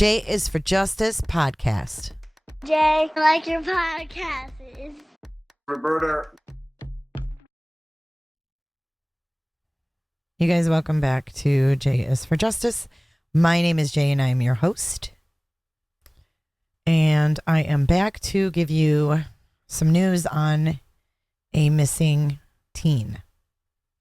J is for Justice podcast. Jay, I like your podcast. Roberta. You guys, welcome back to J is for Justice. My name is Jay and I'm your host. And I am back to give you some news on a missing teen.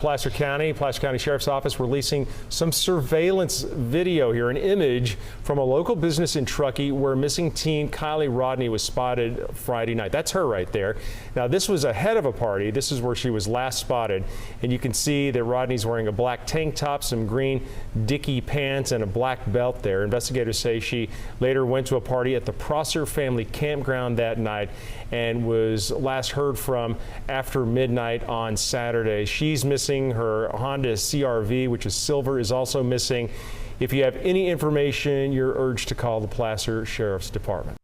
Placer County Sheriff's Office releasing some surveillance video here, an image from a local business in Truckee where missing teen Kieli Rodni was spotted Friday night. That's her right there. Now, this was ahead of a party. This is where she was last spotted. And you can see that Rodni's wearing a black tank top, some green Dickie pants, and a black belt there. Investigators say she later went to a party at the Prosser family campground that night and was last heard from after midnight on Saturday. She's missing. Her Honda CRV, which is silver, is also missing. If you have any information, you're urged to call the Placer Sheriff's Department.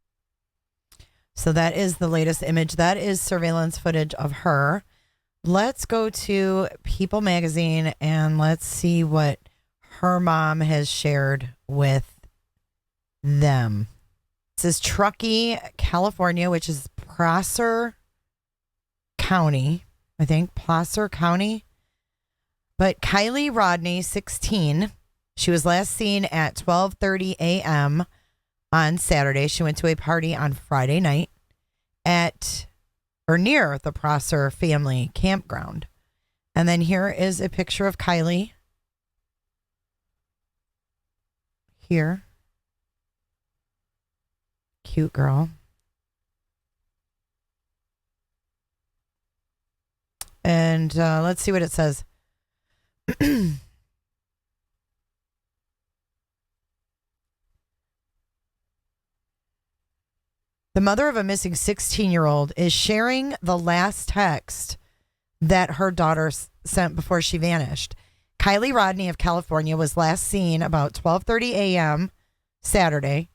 So that is the latest image. That is surveillance footage of her. Let's go to People Magazine and let's see what her mom has shared with them. This is Truckee, California, which is Prosser County. I think Placer County. But Kieli Rodni, 16, she was last seen at 12:30 a.m. on Saturday. She went to a party on Friday night at or near the Prosser family campground. And then here is a picture of Kieli. Here. Cute girl. And let's see what it says. The mother of a missing 16-year-old is sharing the last text that her daughter sent before she vanished. Kieli Rodni of California was last seen about 12:30 a.m. Saturday.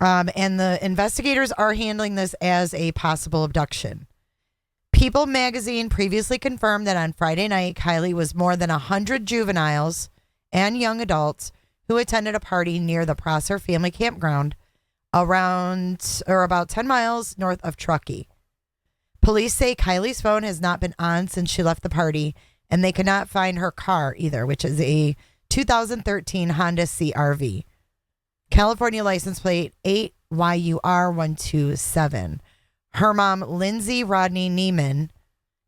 And the investigators are handling this as a possible abduction. People magazine previously confirmed that on Friday night, Kieli was more than 100 juveniles and young adults who attended a party near the Prosser family campground around or about 10 miles north of Truckee. Police say Kieli's phone has not been on since she left the party, and they cannot find her car either, which is a 2013 Honda CRV. California license plate 8YUR127. Her mom, Lindsay Rodni Neiman,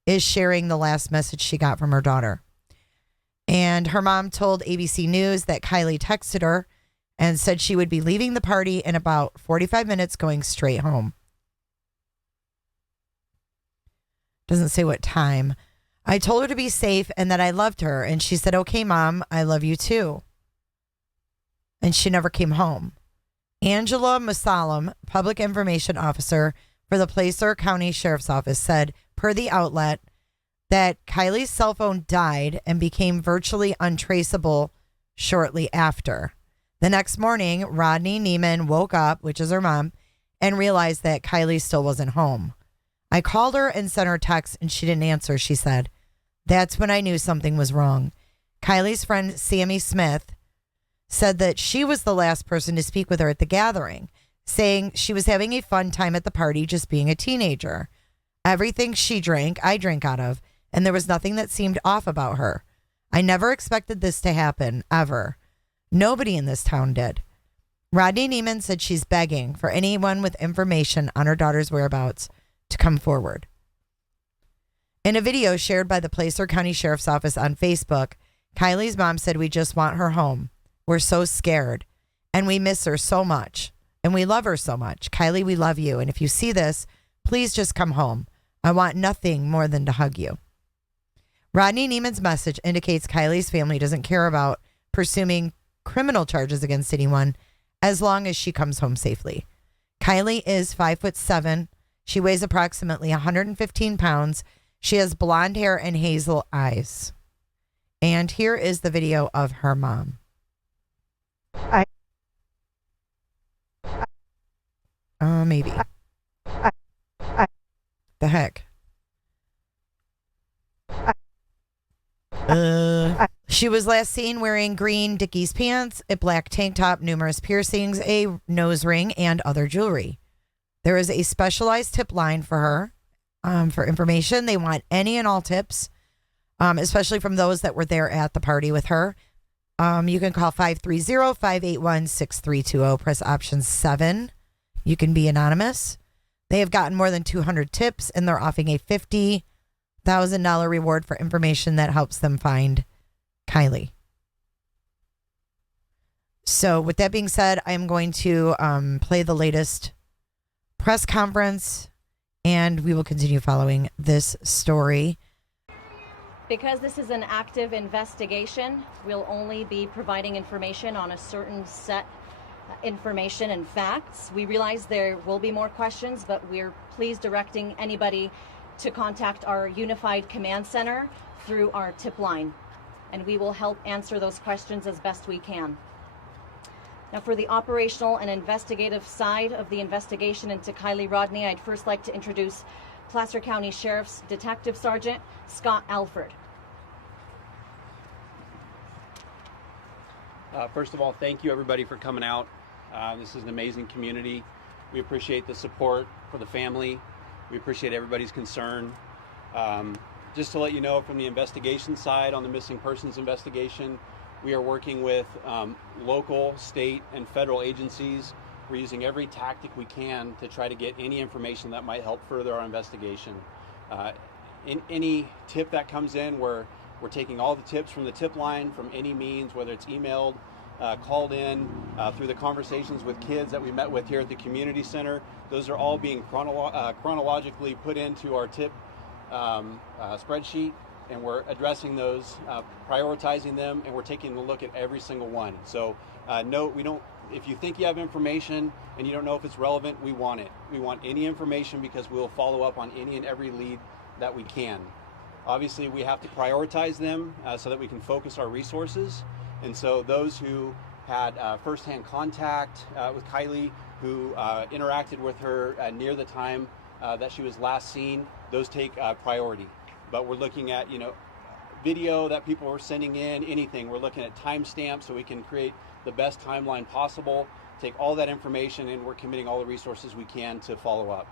is sharing the last message she got from her daughter. And her mom told ABC News that Kieli texted her and said she would be leaving the party in about 45 minutes going straight home. Doesn't say what time. I told her to be safe and that I loved her. And she said, okay, Mom, I love you too. And she never came home. Angela Musalam, public information officer for the Placer County Sheriff's Office, said, per the outlet, that Kieli's cell phone died and became virtually untraceable shortly after. The next morning, Rodni Neiman woke up, which is her mom, and realized that Kieli still wasn't home. I called her and sent her a text, and she didn't answer, she said. That's when I knew something was wrong. Kieli's friend, Sammy Smith, said that she was the last person to speak with her at the gathering, saying she was having a fun time at the party just being a teenager. Everything she drank, I drank out of, and there was nothing that seemed off about her. I never expected this to happen, ever. Nobody in this town did. Rodni Neiman said she's begging for anyone with information on her daughter's whereabouts to come forward. In a video shared by the Placer County Sheriff's Office on Facebook, Kieli's mom said, we just want her home. We're so scared, and we miss her so much. And we love her so much. Kieli, we love you. And if you see this, please just come home. I want nothing more than to hug you. Rodni Neiman's message indicates Kieli's family doesn't care about pursuing criminal charges against anyone as long as she comes home safely. Kieli is 5'7". She weighs approximately 115 pounds. She has blonde hair and hazel eyes. And here is the video of her mom. Maybe. The heck? She was last seen wearing green Dickies pants, a black tank top, numerous piercings, a nose ring, and other jewelry. There is a specialized tip line for her for information. They want any and all tips, especially from those that were there at the party with her. You can call 530-581-6320, press option 7. You can be anonymous. They have gotten more than 200 tips, and they're offering a $50,000 reward for information that helps them find Kieli. So with that being said, I'm going to play the latest press conference, and we will continue following this story. Because this is an active investigation, we'll only be providing information on a certain set information and facts. We realize there will be more questions, but we're please directing anybody to contact our Unified Command Center through our tip line, and we will help answer those questions as best we can. Now, for the operational and investigative side of the investigation into Kieli Rodni, I'd first like to introduce Placer County Sheriff's Detective Sergeant Scott Alford. First of all, thank you everybody for coming out. This is an amazing community. We appreciate the support for the family. We appreciate everybody's concern. Just to let you know, from the investigation side on the missing persons investigation, we are working with local, state, and federal agencies. We're using every tactic we can to try to get any information that might help further our investigation. In any tip that comes in, we're taking all the tips from the tip line from any means, whether it's emailed, called in, through the conversations with kids that we met with here at the community center. Those are all being chronologically put into our tip spreadsheet, and we're addressing those, prioritizing them, and we're taking a look at every single one. So no, we don't. If you think you have information and you don't know if it's relevant, we want it. We want any information because we'll follow up on any and every lead that we can. Obviously, we have to prioritize them so that we can focus our resources. And so those who had firsthand contact with Kieli, who interacted with her near the time that she was last seen, those take priority. But we're looking at, video that people are sending in, anything. We're looking at timestamps so we can create the best timeline possible, take all that information, and we're committing all the resources we can to follow up.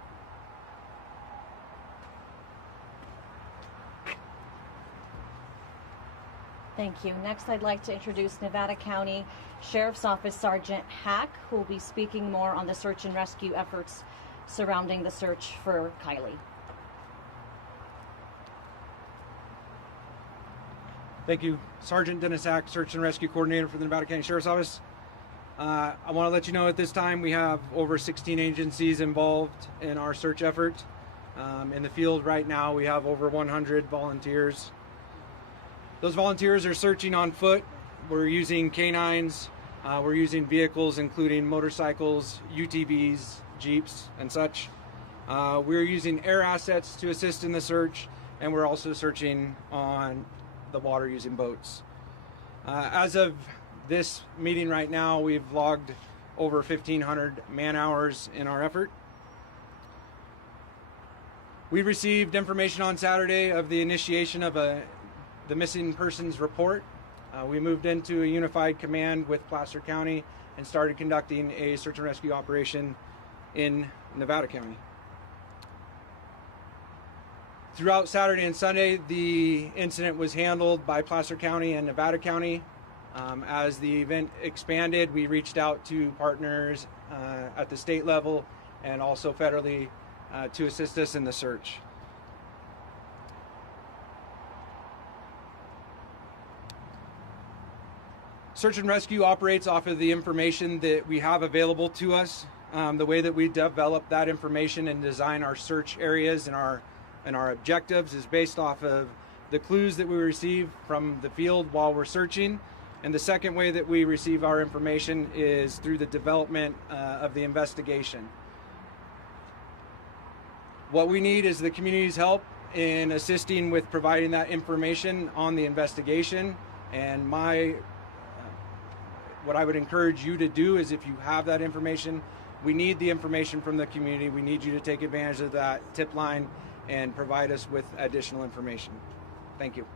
Thank you. Next, I'd like to introduce Nevada County Sheriff's Office Sergeant Hack, who will be speaking more on the search and rescue efforts surrounding the search for Kieli. Thank you. Sergeant Dennis Hack, Search and Rescue Coordinator for the Nevada County Sheriff's Office. I want to let you know at this time we have over 16 agencies involved in our search effort. In the field right now we have over 100 volunteers. Those volunteers are searching on foot. We're using canines. We're using vehicles including motorcycles, UTVs, Jeeps, and such. We're using air assets to assist in the search, and we're also searching on the water using boats. As of this meeting right now, we've logged over 1,500 man hours in our effort. We received information on Saturday of the initiation of the missing persons report. We moved into a unified command with Placer County and started conducting a search and rescue operation in Nevada County. Throughout Saturday and Sunday, the incident was handled by Placer County and Nevada County. As the event expanded, we reached out to partners at the state level and also federally to assist us in the search. Search and rescue operates off of the information that we have available to us. The way that we develop that information and design our search areas and our objectives is based off of the clues that we receive from the field while we're searching. And the second way that we receive our information is through the development of the investigation. What we need is the community's help in assisting with providing that information on the investigation. And what I would encourage you to do is, if you have that information, we need the information from the community. We need you to take advantage of that tip line and provide us with additional information. Thank you.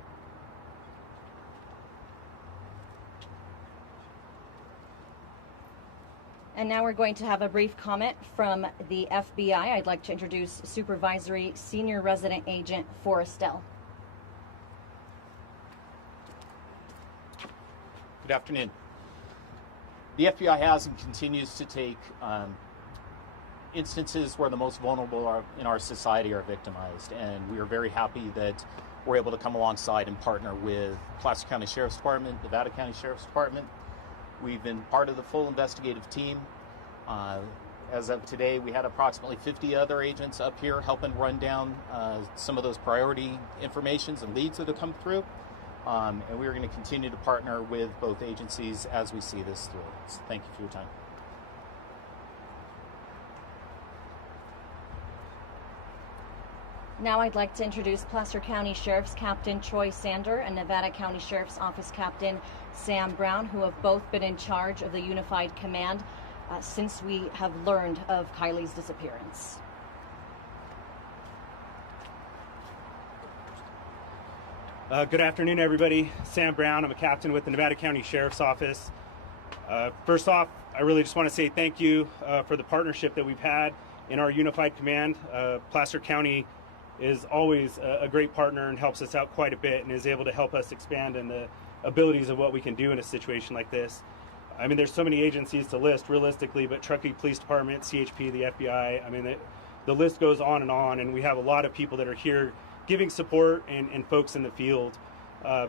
And now we're going to have a brief comment from the FBI. I'd like to introduce Supervisory Senior Resident Agent Forrestel. Good afternoon. The FBI has and continues to take instances where the most vulnerable in our society are victimized, and we are very happy that we're able to come alongside and partner with Placer County Sheriff's Department, Nevada County Sheriff's Department. We've been part of the full investigative team. As of today, we had approximately 50 other agents up here helping run down some of those priority informations and leads that have come through. And we're going to continue to partner with both agencies as we see this through. So thank you for your time. Now I'd like to introduce Placer County Sheriff's Captain Troy Sander and Nevada County Sheriff's Office Captain Sam Brown, who have both been in charge of the Unified Command since we have learned of Kieli's disappearance. Good afternoon, everybody. Sam Brown. I'm a captain with the Nevada County Sheriff's Office. First off, I really just want to say thank you for the partnership that we've had in our Unified Command. Placer County is always a great partner and helps us out quite a bit and is able to help us expand in the abilities of what we can do in a situation like this. I mean, there's so many agencies to list realistically, but Truckee Police Department, CHP, the FBI, I mean, the list goes on, and we have a lot of people that are here giving support and folks in the field.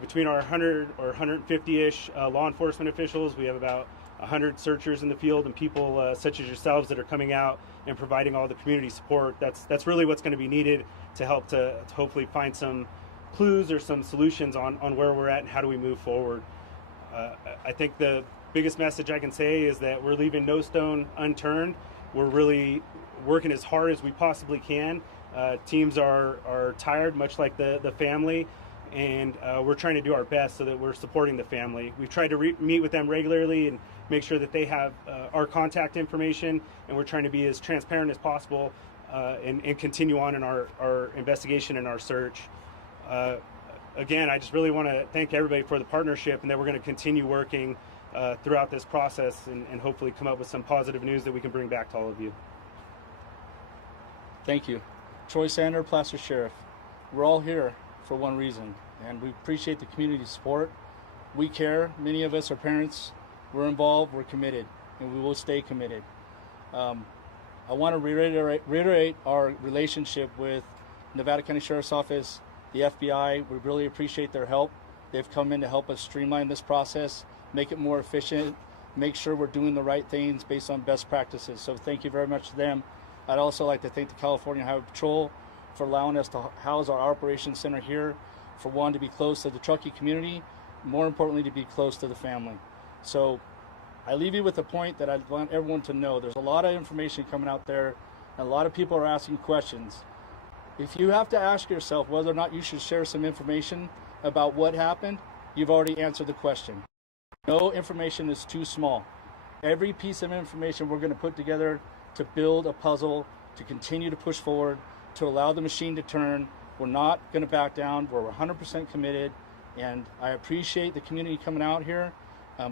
Between our 100 or 150-ish law enforcement officials, we have about 100 searchers in the field and people such as yourselves that are coming out and providing all the community support. That's really what's going to be needed to help to hopefully find some clues or some solutions on where we're at and how do we move forward. I think the biggest message I can say is that we're leaving no stone unturned. We're really working as hard as we possibly can. Teams are tired, much like the family, and we're trying to do our best so that we're supporting the family. We've tried to meet with them regularly and make sure that they have our contact information, and we're trying to be as transparent as possible and continue on in our investigation and our search. Again, I just really want to thank everybody for the partnership, and that we're going to continue working throughout this process and hopefully come up with some positive news that we can bring back to all of you. Thank you. Troy Sander, Placer Sheriff. We're all here for one reason, and we appreciate the community support. We care. Many of us are parents. We're involved. We're committed, and we will stay committed. I want to reiterate our relationship with Nevada County Sheriff's Office, the FBI. We really appreciate their help. They've come in to help us streamline this process, make it more efficient, make sure we're doing the right things based on best practices. So thank you very much to them. I'd also like to thank the California Highway Patrol for allowing us to house our operations center here, for one, to be close to the Truckee community, more importantly, to be close to the family. So I leave you with a point that I want everyone to know. There's a lot of information coming out there, and a lot of people are asking questions. If you have to ask yourself whether or not you should share some information about what happened, you've already answered the question. No information is too small. Every piece of information we're going to put together to build a puzzle, to continue to push forward, to allow the machine to turn. We're not going to back down. We're 100% committed, and I appreciate the community coming out here.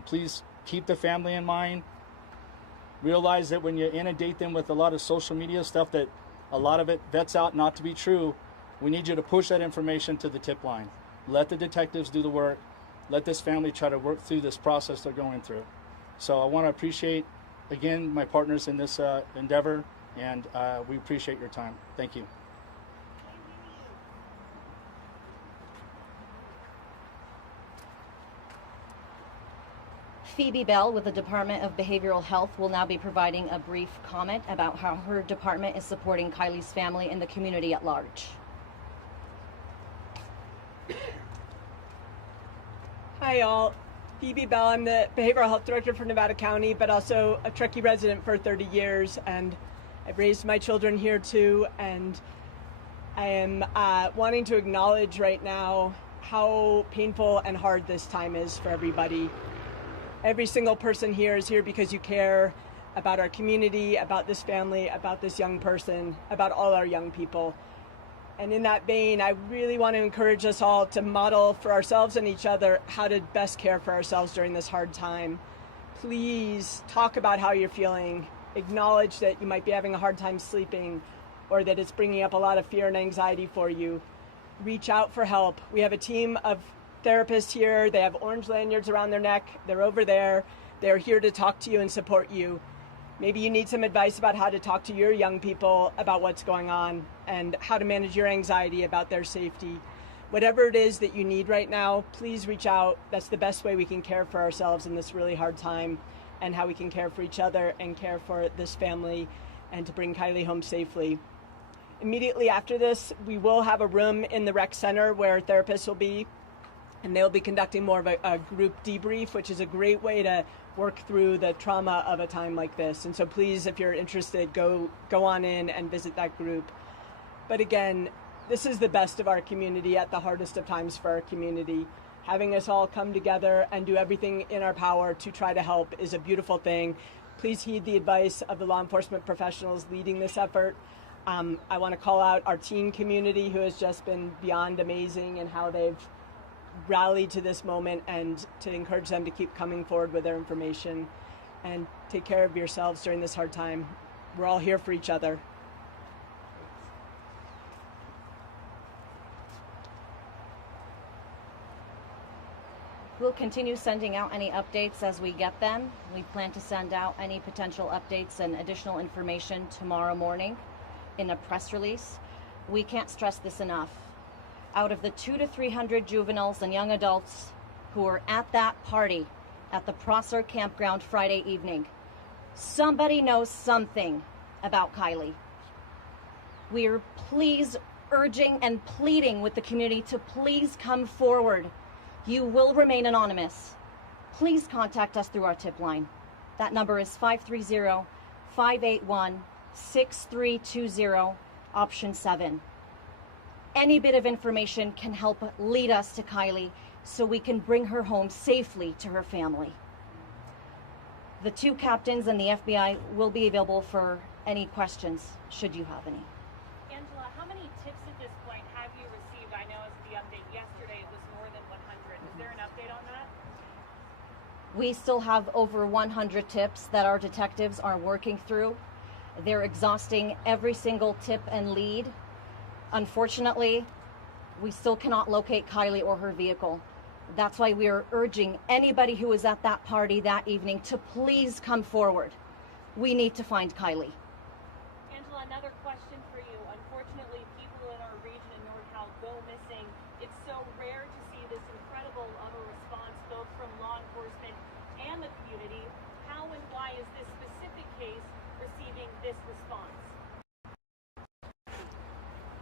Please keep the family in mind. Realize that when you inundate them with a lot of social media stuff that a lot of it vets out not to be true, we need you to push that information to the tip line. Let the detectives do the work. Let this family try to work through this process they're going through. So I want to appreciate, again, my partners in this endeavor, and we appreciate your time. Thank you. Phoebe Bell with the Department of Behavioral Health will now be providing a brief comment about how her department is supporting Kieli's family and the community at large. Hi all, Phoebe Bell. I'm the Behavioral Health Director for Nevada County, but also a Truckee resident for 30 years, and I've raised my children here too, and I am wanting to acknowledge right now how painful and hard this time is for everybody. Every single person here is here because you care about our community, about this family, about this young person, about all our young people. And in that vein, I really want to encourage us all to model for ourselves and each other how to best care for ourselves during this hard time. please talk about how you're feeling. Acknowledge that you might be having a hard time sleeping or that it's bringing up a lot of fear and anxiety for you. Reach out for help. We have a team of therapists here. They have orange lanyards around their neck. They're over there. They're here to talk to you and support you. Maybe you need some advice about how to talk to your young people about what's going on and how to manage your anxiety about their safety. Whatever it is that you need right now, please reach out. That's the best way we can care for ourselves in this really hard time, and how we can care for each other and care for this family and to bring Kieli home safely. Immediately after this, we will have a room in the rec center where therapists will be, and they'll be conducting more of a group debrief, which is a great way to work through the trauma of a time like this. And so please, if you're interested, go on in and visit that group. But again, this is the best of our community at the hardest of times for our community. Having us all come together and do everything in our power to try to help is a beautiful thing. Please heed the advice of the law enforcement professionals leading this effort. I want to call out our teen community, who has just been beyond amazing in how they've rallied to this moment, and to encourage them to keep coming forward with their information. And take care of yourselves during this hard time. We're all here for each other. We'll continue sending out any updates as we get them. We plan to send out any potential updates and additional information tomorrow morning in a press release. We can't stress this enough. Out of the 200 to 300 juveniles and young adults who were at that party at the Broussard campground Friday evening, somebody knows something about Kieli. We're please urging and pleading with the community to please come forward. You will remain anonymous. Please contact us through our tip line. That number is 530-581-6320, option 7. Any bit of information can help lead us to Kieli so we can bring her home safely to her family. The 2 captains and the FBI will be available for any questions, should you have any. Angela, how many tips at this point have you received? I know as the update yesterday it was more than 100. Is there an update on that? We still have over 100 tips that our detectives are working through. They're exhausting every single tip and lead. Unfortunately, we still cannot locate Kieli or her vehicle. That's why we are urging anybody who was at that party that evening to please come forward. We need to find Kieli. Angela, another question for you. Unfortunately, people in our region in NorCal go missing. It's so rare to see this incredible of a response both from law enforcement and the community. How and why is this specific case receiving this response?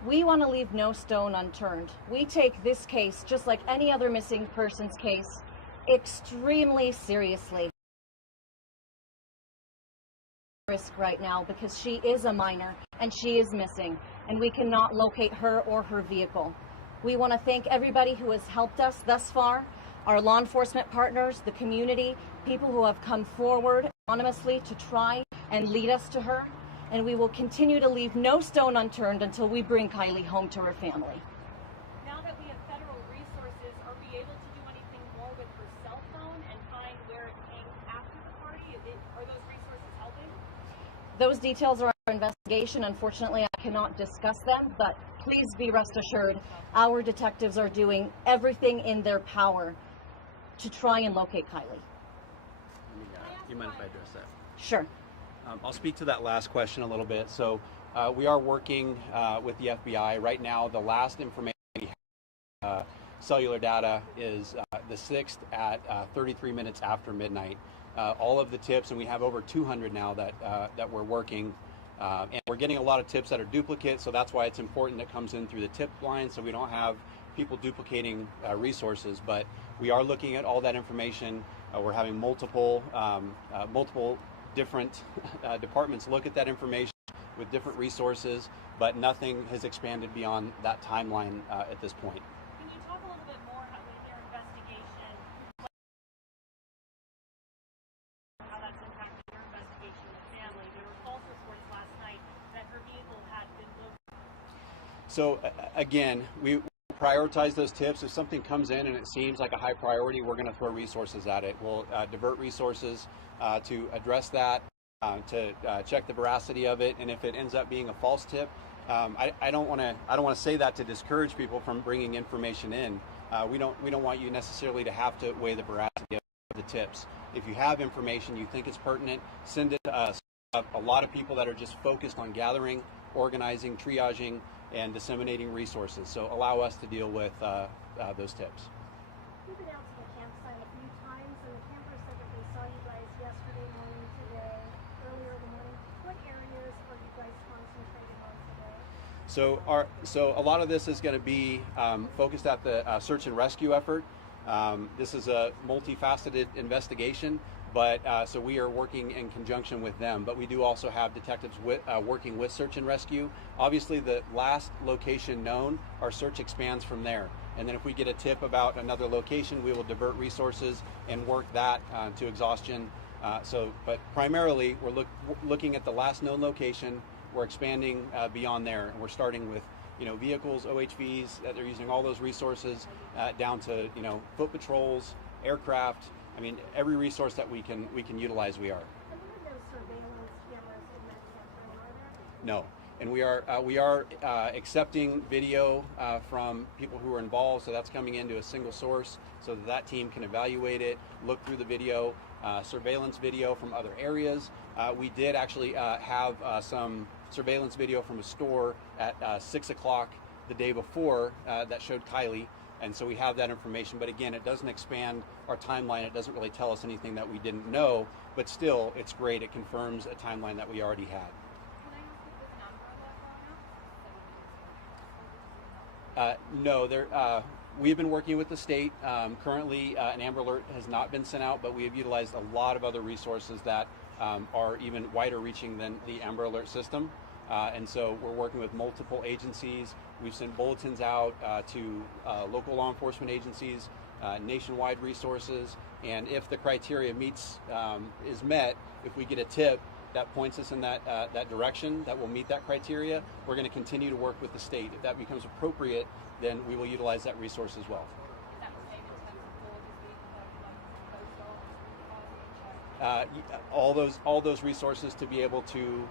We want to leave no stone unturned. We take this case, just like any other missing persons case, extremely seriously. Risk right now because she is a minor and she is missing, and we cannot locate her or her vehicle. We want to thank everybody who has helped us thus far, our law enforcement partners, the community, people who have come forward anonymously to try and lead us to her. And we will continue to leave no stone unturned until we bring Kieli home to her family. Now that we have federal resources, are we able to do anything more with her cell phone and find where it came after the party? Are those resources helping? Those details are our investigation. Unfortunately, I cannot discuss them, but please be rest assured, our detectives are doing everything in their power to try and locate Kieli. You mind if I address that? Sure. I'll speak to that last question a little bit. So we are working with the FBI. Right now, the last information we have, cellular data is the 6th at 33 minutes after midnight. All of the tips, and we have over 200 now that we're working. And we're getting a lot of tips that are duplicate, so that's why it's important that comes in through the tip line so we don't have people duplicating resources. But we are looking at all that information. We're having multiple different departments look at that information with different resources, but nothing has expanded beyond that timeline at this point. Can you talk a little bit more about your investigation, how that's impacted your investigation with the family? There were false reports last night that her vehicle had been located. So again, we're prioritize those tips. If something comes in and it seems like a high priority, we're going to throw resources at it. We'll divert resources to address that, to check the veracity of it, and if it ends up being a false tip, I don't want to say that to discourage people from bringing information in. We don't want you necessarily to have to weigh the veracity of the tips. If you have information you think is pertinent, send it to us. A lot of people that are just focused on gathering, organizing, triaging, and disseminating resources. So allow us to deal with those tips. You've been out to the campsite a few times, and the campers said that they saw you guys yesterday morning, today, earlier in the morning. What areas are you guys concentrating on today? So a lot of this is going to be focused at the search and rescue effort. This is a multifaceted investigation, but so we are working in conjunction with them. But we do also have detectives working with search and rescue. Obviously, the last location known, our search expands from there. And then if we get a tip about another location, we will divert resources and work that to exhaustion. But primarily, we're looking at the last known location. We're expanding beyond there, and we're starting with vehicles, OHVs that they're using, all those resources down to foot patrols, aircraft. I mean, every resource that we can utilize, we are. And there are no surveillance cameras in that campground, are there? No, and we are accepting video from people who are involved. So that's coming into a single source, so that team can evaluate it, look through the video, surveillance video from other areas. We did actually have some surveillance video from a store at 6 o'clock the day before that showed Kieli, and so we have that information. But again, it doesn't expand our timeline. It doesn't really tell us anything that we didn't know, but still, it's great. It confirms a timeline that we already had. No, we've been working with the state. Currently, an Amber Alert has not been sent out, but we have utilized a lot of other resources that are even wider reaching than the Amber Alert system. And so we're working with multiple agencies. We've sent bulletins out to local law enforcement agencies, nationwide resources, and if the criteria is met, if we get a tip that points us in that direction that will meet that criteria, we're going to continue to work with the state. If that becomes appropriate, then we will utilize that resource as well. All those resources to be able to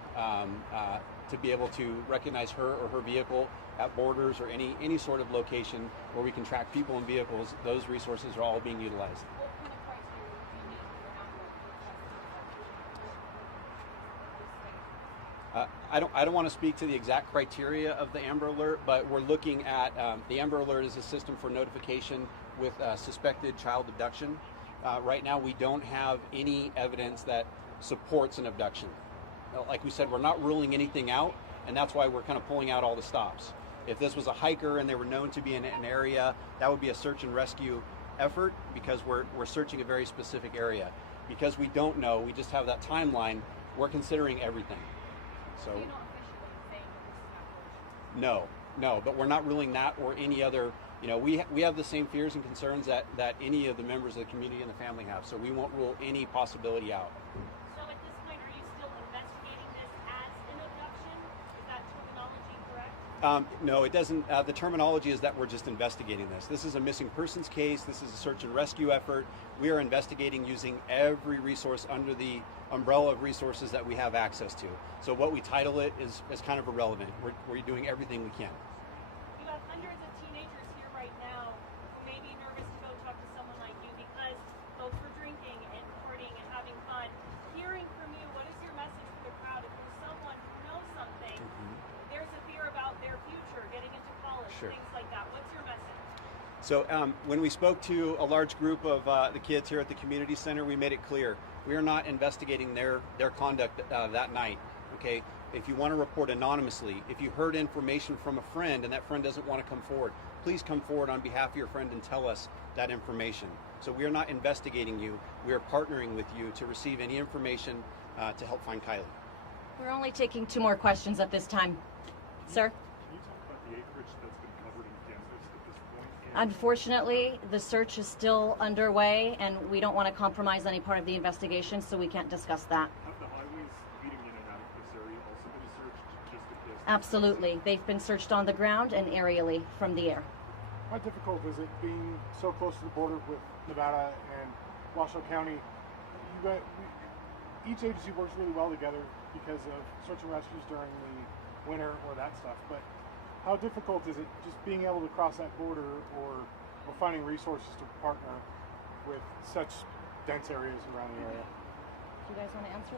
recognize her or her vehicle at borders or any sort of location where we can track people and vehicles. Those resources are all being utilized. I don't want to speak to the exact criteria of the Amber Alert, but we're looking at the Amber Alert is a system for notification with suspected child abduction. Right now, we don't have any evidence that supports an abduction. Like we said, we're not ruling anything out, and that's why we're kind of pulling out all the stops. If this was a hiker and they were known to be in an area, that would be a search and rescue effort because we're searching a very specific area. Because we don't know, we just have that timeline, we're considering everything. So you're not officially saying that this is not no, but we're not ruling that or any other. We have the same fears and concerns that any of the members of the community and the family have, so we won't rule any possibility out. So at this point, are you still investigating this as an abduction? Is that terminology correct? No, it doesn't. The terminology is that we're just investigating this. This is a missing persons case. This is a search and rescue effort. We are investigating using every resource under the umbrella of resources that we have access to. So what we title it is kind of irrelevant. We're doing everything we can. You have hundreds of teenagers here right now who may be nervous to go talk to someone like you because folks were drinking and partying and having fun. Hearing from you, what is your message for the crowd? If there's someone who knows something, there's a fear about their future, getting into college, things like that. What's your message? So when we spoke to a large group of the kids here at the community center, we made it clear we are not investigating their conduct that night. Okay, if you want to report anonymously, if you heard information from a friend and that friend doesn't want to come forward, please come forward on behalf of your friend and tell us that information. So we are not investigating you. We are partnering with you to receive any information to help find Kieli. We're only taking 2 more questions at this time. Sir? Can you talk about the acreage that's been covered in canvas at this point? Unfortunately, the search is still underway, and we don't want to compromise any part of the investigation, so we can't discuss that. Have the highways leading in and out of this area also been searched just in case? Absolutely. They've been searched on the ground and aerially from the air. How difficult is it being so close to the border with Nevada and Washoe County? Each agency works really well together because of search and rescues during the winter or that stuff, but how difficult is it just being able to cross that border or finding resources to partner with such dense areas around the area? Do you guys want to answer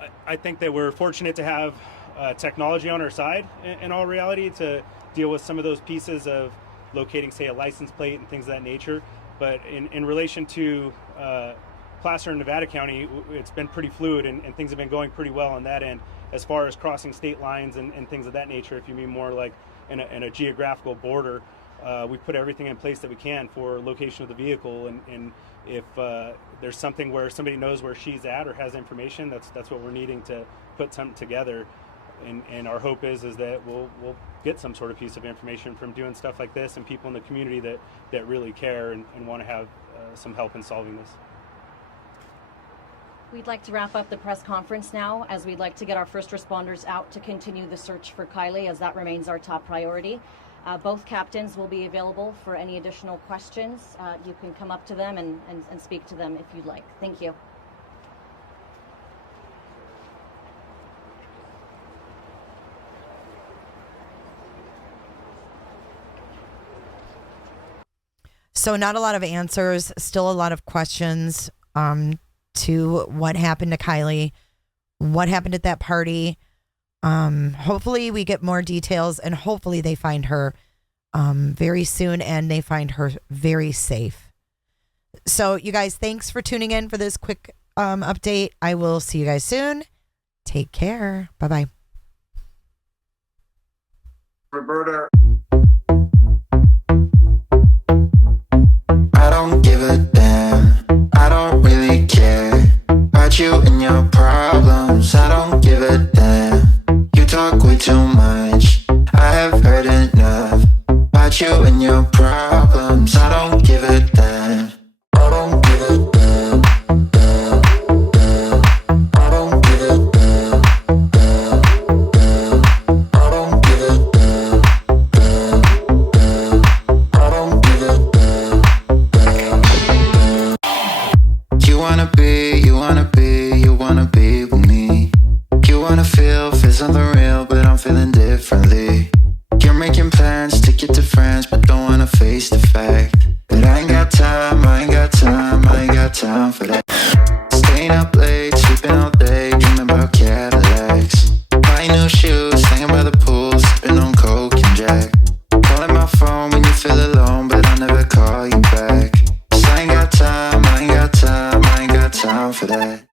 that? I think that we're fortunate to have technology on our side in all reality to deal with some of those pieces of locating, say, a license plate and things of that nature. But in relation to Placer and Nevada County, it's been pretty fluid and things have been going pretty well on that end. As far as crossing state lines and things of that nature, if you mean more like in a geographical border, we put everything in place that we can for location of the vehicle. And if there's something where somebody knows where she's at or has information, that's what we're needing to put something together. And our hope is that we'll get some sort of piece of information from doing stuff like this and people in the community that really care and want to have some help in solving this. We'd like to wrap up the press conference now, as we'd like to get our first responders out to continue the search for Kieli, as that remains our top priority. Both captains will be available for any additional questions. You can come up to them and speak to them if you'd like. Thank you. So not a lot of answers, still a lot of questions to what happened to Kieli, what happened at that party. Hopefully we get more details and hopefully they find her very soon and they find her very safe. So you guys, thanks for tuning in for this quick update. I will see you guys soon. Take care. Bye-bye. Roberta. I don't give a damn, I don't really care about you and your problems, I don't give a damn. You talk way too much, I have heard enough about you and your problems, I don't give a damn. I don't give a damn, damn, damn. I don't give a damn, damn, damn. I don't give a damn, damn, damn. I don't give a damn. You wanna be with me. You wanna feel something real, but I'm feeling differently. You're making plans to get to France, but don't wanna face the fact that I ain't got time, I ain't got time, I ain't got time for that. Staying up late, sleeping all day, dreaming about Cadillacs. Buying new shoes, hanging by the pool, sipping on Coke and Jack. Calling my phone when you feel alone, but I'll never call you back. 'Cause I ain't got time, I ain't got time, I ain't got time for that.